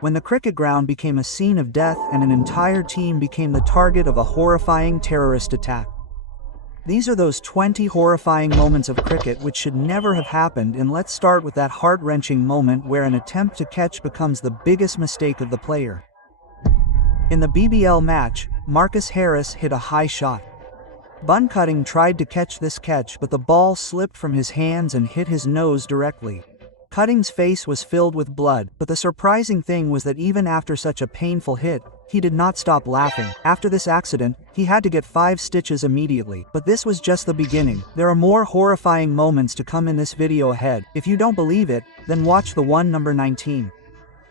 when the cricket ground became a scene of death and an entire team became the target of a horrifying terrorist attack. These are those 20 horrifying moments of cricket which should never have happened, and let's start with that heart-wrenching moment where an attempt to catch becomes the biggest mistake of the player. In the BBL match, Marcus Harris hit a high shot. Bun Cutting tried to catch this catch, but the ball slipped from his hands and hit his nose directly. Cutting's face was filled with blood, but the surprising thing was that even after such a painful hit, he did not stop laughing. After this accident, he had to get 5 stitches immediately. But this was just the beginning. There are more horrifying moments to come in this video ahead. If you don't believe it, then watch the one number 19.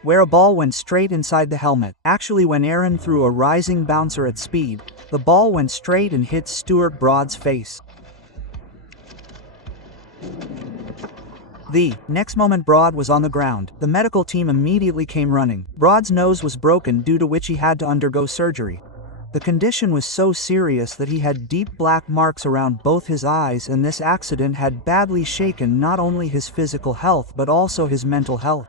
Where a ball went straight inside the helmet. Actually, when Aaron threw a rising bouncer at speed, the ball went straight and hit Stuart Broad's face. The next moment Broad was on the ground, the medical team immediately came running. Broad's nose was broken, due to which he had to undergo surgery. The condition was so serious that he had deep black marks around both his eyes, and this accident had badly shaken not only his physical health but also his mental health.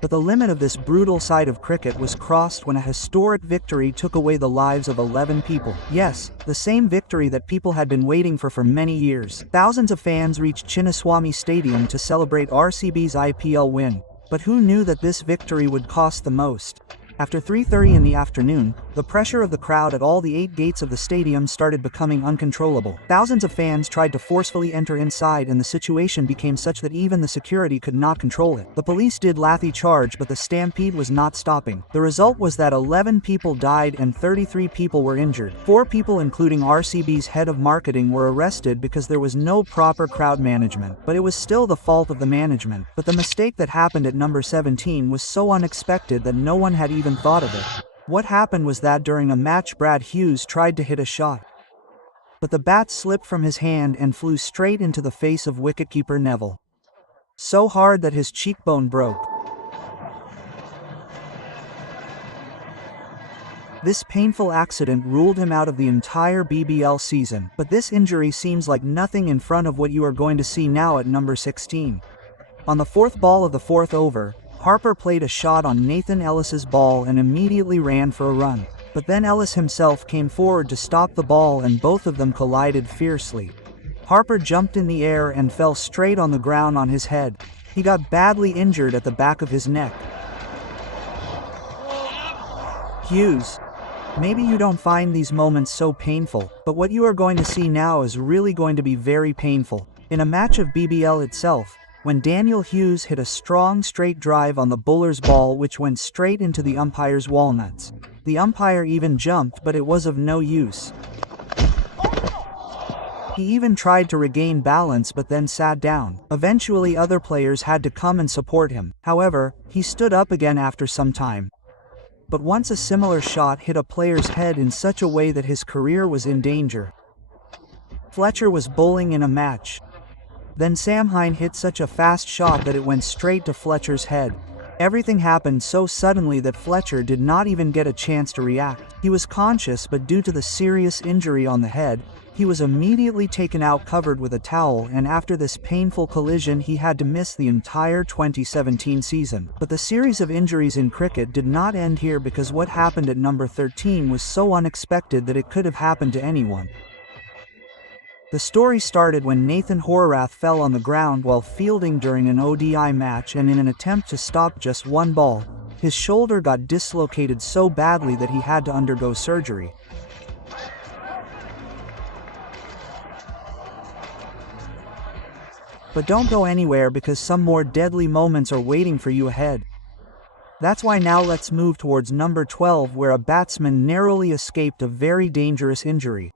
But the limit of this brutal side of cricket was crossed when a historic victory took away the lives of 11 people. Yes, the same victory that people had been waiting for many years. Thousands of fans reached Chinnaswamy Stadium to celebrate RCB's IPL win. But who knew that this victory would cost the most? After 3:30 in the afternoon, the pressure of the crowd at all the 8 gates of the stadium started becoming uncontrollable. Thousands of fans tried to forcefully enter inside, and the situation became such that even the security could not control it. The police did lathi charge, but the stampede was not stopping. The result was that 11 people died and 33 people were injured. 4 people, including RCB's head of marketing, were arrested because there was no proper crowd management. But it was still the fault of the management. But the mistake that happened at number 17 was so unexpected that no one had even thought of it. What happened was that during a match, Brad Hughes tried to hit a shot, but the bat slipped from his hand and flew straight into the face of wicketkeeper Neville, so hard that his cheekbone broke. This painful accident ruled him out of the entire BBL season, but this injury seems like nothing in front of what you are going to see now at number 16. On the 4th ball of the 4th over, Harper played a shot on Nathan Ellis's ball and immediately ran for a run. But then Ellis himself came forward to stop the ball, and both of them collided fiercely. Harper jumped in the air and fell straight on the ground on his head. He got badly injured at the back of his neck. Hughes. Maybe you don't find these moments so painful, but what you are going to see now is really going to be very painful. In a match of BBL itself, when Daniel Hughes hit a strong straight drive on the bowler's ball which went straight into the umpire's walnuts. The umpire even jumped, but it was of no use. He even tried to regain balance but then sat down. Eventually other players had to come and support him. However, he stood up again after some time. But once a similar shot hit a player's head in such a way that his career was in danger. Fletcher was bowling in a match. Then Sam Hine hit such a fast shot that it went straight to Fletcher's head. Everything happened so suddenly that Fletcher did not even get a chance to react. He was conscious, but due to the serious injury on the head, he was immediately taken out covered with a towel, and after this painful collision he had to miss the entire 2017 season. But the series of injuries in cricket did not end here, because what happened at number 13 was so unexpected that it could have happened to anyone. The story started when Nathan Horrath fell on the ground while fielding during an ODI match, and in an attempt to stop just one ball, his shoulder got dislocated so badly that he had to undergo surgery. But don't go anywhere, because some more deadly moments are waiting for you ahead. That's why now let's move towards number 12, where a batsman narrowly escaped a very dangerous injury.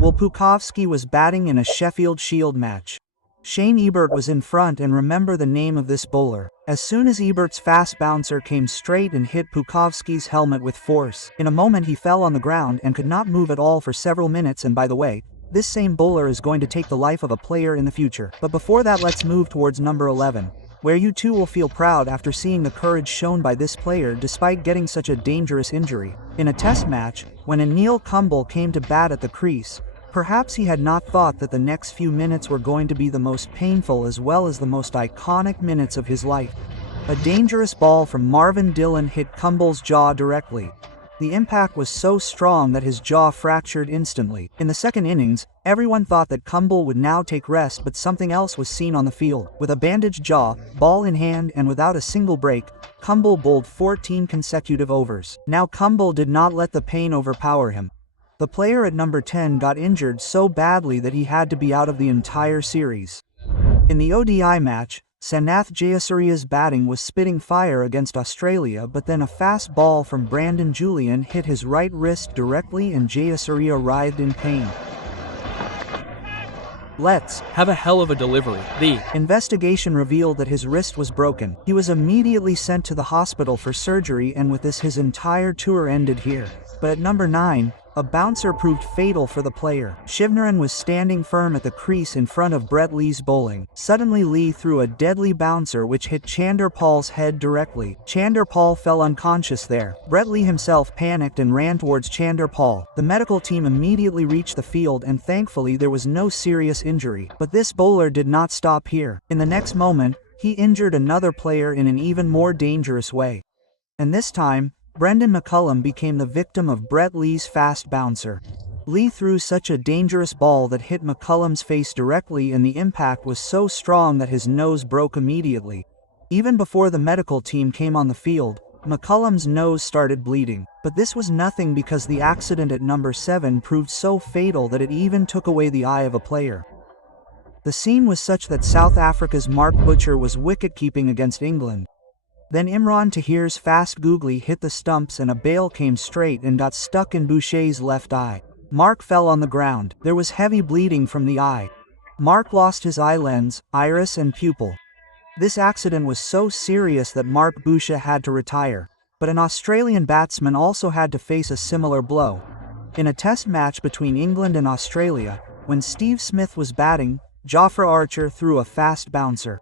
Will Pucovski was batting in a Sheffield Shield match. Shane Ebert was in front, and remember the name of this bowler. As soon as Ebert's fast bouncer came straight and hit Pucovski's helmet with force, in a moment he fell on the ground and could not move at all for several minutes. And by the way, this same bowler is going to take the life of a player in the future. But before that, let's move towards number 11, where you too will feel proud after seeing the courage shown by this player despite getting such a dangerous injury. In a test match, when Anil Kumble came to bat at the crease, perhaps he had not thought that the next few minutes were going to be the most painful as well as the most iconic minutes of his life. A dangerous ball from Marvin Dillon hit Kumble's jaw directly. The impact was so strong that his jaw fractured instantly. In the second innings, everyone thought that Kumble would now take rest, but something else was seen on the field. With a bandaged jaw, ball in hand, and without a single break, Kumble bowled 14 consecutive overs. Now Kumble did not let the pain overpower him. The player at number 10 got injured so badly that he had to be out of the entire series. In the ODI match, Sanath Jayasuriya's batting was spitting fire against Australia, but then a fast ball from Brandon Julian hit his right wrist directly and Jayasuriya writhed in pain. Let's have a hell of a delivery. The investigation revealed that his wrist was broken. He was immediately sent to the hospital for surgery, and with this his entire tour ended here. But at number 9, a bouncer proved fatal for the player. Shivnaran was standing firm at the crease in front of Brett Lee's bowling. Suddenly Lee threw a deadly bouncer which hit Chander Paul's head directly. Chander Paul fell unconscious there. Brett Lee himself panicked and ran towards Chander Paul. The medical team immediately reached the field, and thankfully there was no serious injury. But this bowler did not stop here. In the next moment, he injured another player in an even more dangerous way. And this time, Brendan McCullum became the victim of Brett Lee's fast bouncer. Lee threw such a dangerous ball that hit McCullum's face directly, and the impact was so strong that his nose broke immediately. Even before the medical team came on the field, McCullum's nose started bleeding. But this was nothing because the accident at number 7 proved so fatal that it even took away the eye of a player. The scene was such that South Africa's Mark Butcher was wicket-keeping against England. Then Imran Tahir's fast googly hit the stumps and a bail came straight and got stuck in Boucher's left eye. Mark fell on the ground. There was heavy bleeding from the eye. Mark lost his eye lens, iris and pupil. This accident was so serious that Mark Boucher had to retire. But an Australian batsman also had to face a similar blow. In a test match between England and Australia, when Steve Smith was batting, Jofra Archer threw a fast bouncer.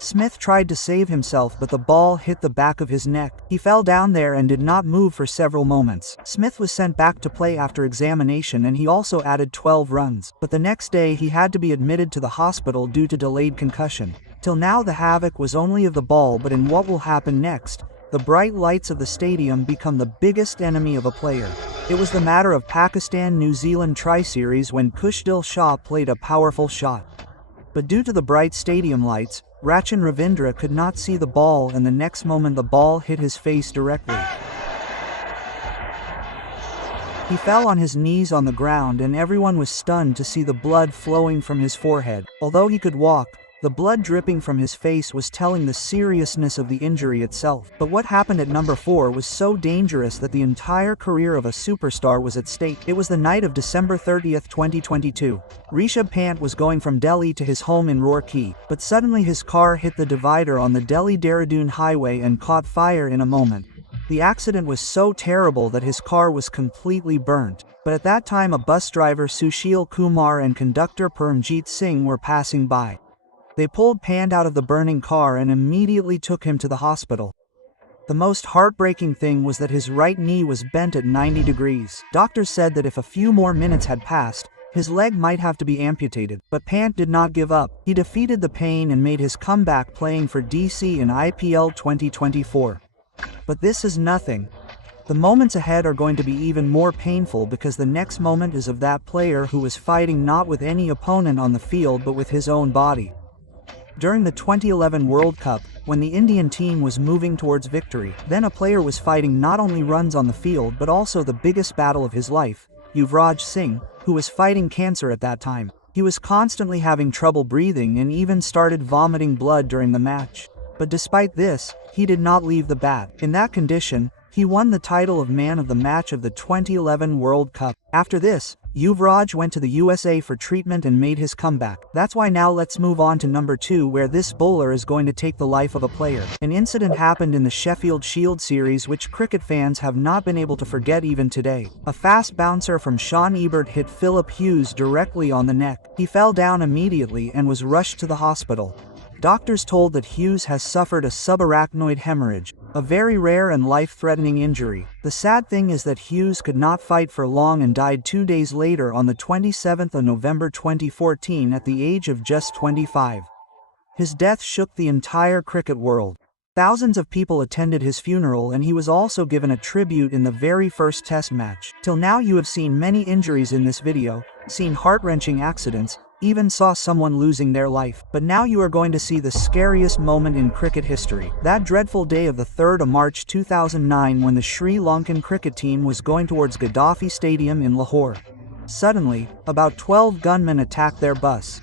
Smith tried to save himself, but the ball hit the back of his neck. He fell down there and did not move for several moments. Smith was sent back to play after examination, and he also added 12 runs. But the next day he had to be admitted to the hospital due to delayed concussion. Till now the havoc was only of the ball, but in what will happen next, the bright lights of the stadium become the biggest enemy of a player. It was the matter of Pakistan-New Zealand tri-series when Kushdil Shah played a powerful shot. But due to the bright stadium lights, Rachin Ravindra could not see the ball, and the next moment the ball hit his face directly. He fell on his knees on the ground, and everyone was stunned to see the blood flowing from his forehead. Although he could walk, the blood dripping from his face was telling the seriousness of the injury itself. But what happened at number 4 was so dangerous that the entire career of a superstar was at stake. It was the night of December 30th, 2022. Rishabh Pant was going from Delhi to his home in Roorkee, but suddenly his car hit the divider on the Delhi-Dehradun highway and caught fire in a moment. The accident was so terrible that his car was completely burnt. But at that time a bus driver Sushil Kumar and conductor Parmjeet Singh were passing by. They pulled Pant out of the burning car and immediately took him to the hospital. The most heartbreaking thing was that his right knee was bent at 90 degrees. Doctors said that if a few more minutes had passed, his leg might have to be amputated. But Pant did not give up. He defeated the pain and made his comeback playing for DC in IPL 2024. But this is nothing. The moments ahead are going to be even more painful, because the next moment is of that player who was fighting not with any opponent on the field but with his own body. During the 2011 World Cup, when the Indian team was moving towards victory, then a player was fighting not only runs on the field but also the biggest battle of his life, Yuvraj Singh, who was fighting cancer at that time. He was constantly having trouble breathing and even started vomiting blood during the match. But despite this, he did not leave the bat. In that condition, he won the title of Man of the Match of the 2011 World Cup. After this, Yuvraj went to the USA for treatment and made his comeback. That's why now let's move on to number 2, where this bowler is going to take the life of a player. An incident happened in the Sheffield Shield series which cricket fans have not been able to forget even today. A fast bouncer from Sean Ebert hit Philip Hughes directly on the neck. He fell down immediately and was rushed to the hospital. Doctors told that Hughes has suffered a subarachnoid hemorrhage, a very rare and life-threatening injury. The sad thing is that Hughes could not fight for long and died 2 days later on the 27th of November 2014 at the age of just 25. His death shook the entire cricket world. Thousands of people attended his funeral, and he was also given a tribute in the very first test match. Till now you have seen many injuries in this video, seen heart-wrenching accidents, even saw someone losing their life. But now you are going to see the scariest moment in cricket history. That dreadful day of the 3rd of March 2009 when the Sri Lankan cricket team was going towards Gaddafi Stadium in Lahore. Suddenly, about 12 gunmen attacked their bus.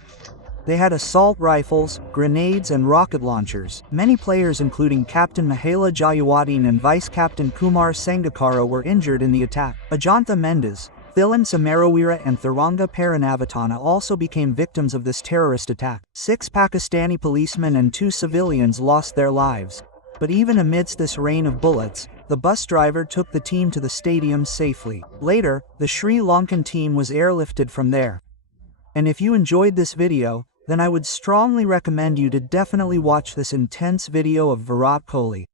They had assault rifles, grenades and rocket launchers. Many players including Captain Mahela Jayawadeen and Vice-Captain Kumar Sangakkara were injured in the attack. Ajantha Mendes, Thilan Samarawira and Thiranga Paranavatana also became victims of this terrorist attack. 6 Pakistani policemen and 2 civilians lost their lives. But even amidst this rain of bullets, the bus driver took the team to the stadium safely. Later, the Sri Lankan team was airlifted from there. And if you enjoyed this video, then I would strongly recommend you to definitely watch this intense video of Virat Kohli.